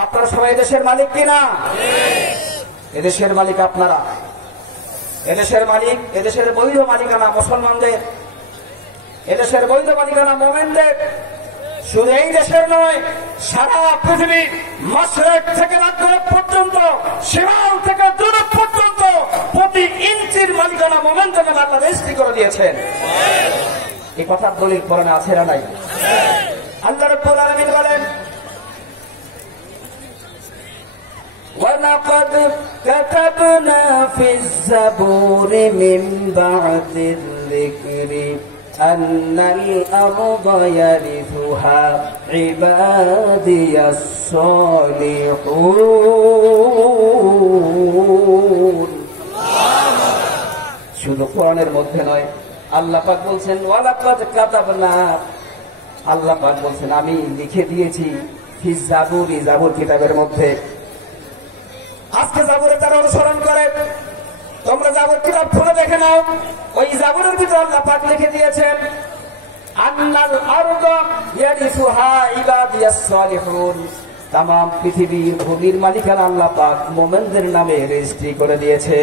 আপনারা সবাই এদেশের মালিক কিনা? এদেশের মালিক আপনারা। এদেশের মালিক, এদেশের বৈধ মালিকানা মুসলমানদের, এদেশের বৈধ মালিকানা মোমেনদের। শুধু এই দেশের নয়, সারা পৃথিবীর মাশরিক থেকে মাগরিব পর্যন্ত, শিমাল থেকে জুনুব পর্যন্ত প্রতি ইঞ্চির মালিকানা মোমেনদের নামে আল্লাহ রেজিস্ট্রি করে দিয়েছেন। এই কথার দলিল কোরআনে আছে না নাই? আল্লাহ রাব্বুল আলামিন বলেন, وَلَقَدْ كَتَبْنَا فِي الزَّبُورِ مِنْ بَعْدِ الذِّكْرِ أَنَّ الْأَرْضَ يَرِثُهَا عِبَادِيَ الصَّالِحُونَ। শুধু কোরআনের মধ্যে নয়, আল্লাহ পাক বলছেন ওয়ালাকাদ কাতাবনা, আল্লাহ পাক বলছেন আমি লিখে দিয়েছি ফি জাবুরি, জাবুর কিতাবের মধ্যে। আজকে জাবুরে তারা অনুসরণ করে, তোমরা জাবুর কিতাব খুলে দেখে নাও, ওই জাবুরের ভিতরে আল্লাহ পাক লিখে দিয়েছেন আন্নাল আরদা ইয়ারিসুহা ইবাদিয়াস সালিহুন, তামাম পৃথিবীর ভূমির মালিকানা আল্লাহ পাক মুমিনদের নামে রেজিস্ট্রি করে দিয়েছে।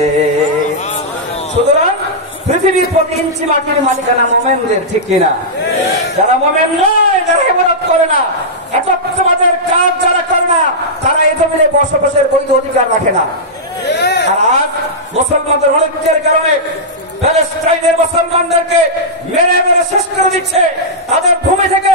সুতরাং পৃথিবীর প্রতি ইঞ্চি মাটির মালিকানা মুমিনদের, ঠিক কিনা? যারা মুমিন নয়, যারা ইবাদত করে না, একত্ববাদের কাজ যারা করে না, তারা এই জমিনে বসবাসের বৈধ অধিকার রাখে না। আর আজ মুসলমানদের অনৈক্যের কারণে প্যালেস্টাইনের মুসলমানদেরকে মেরে মেরে শেষ করে দিচ্ছে, তাদের ভূমি থেকে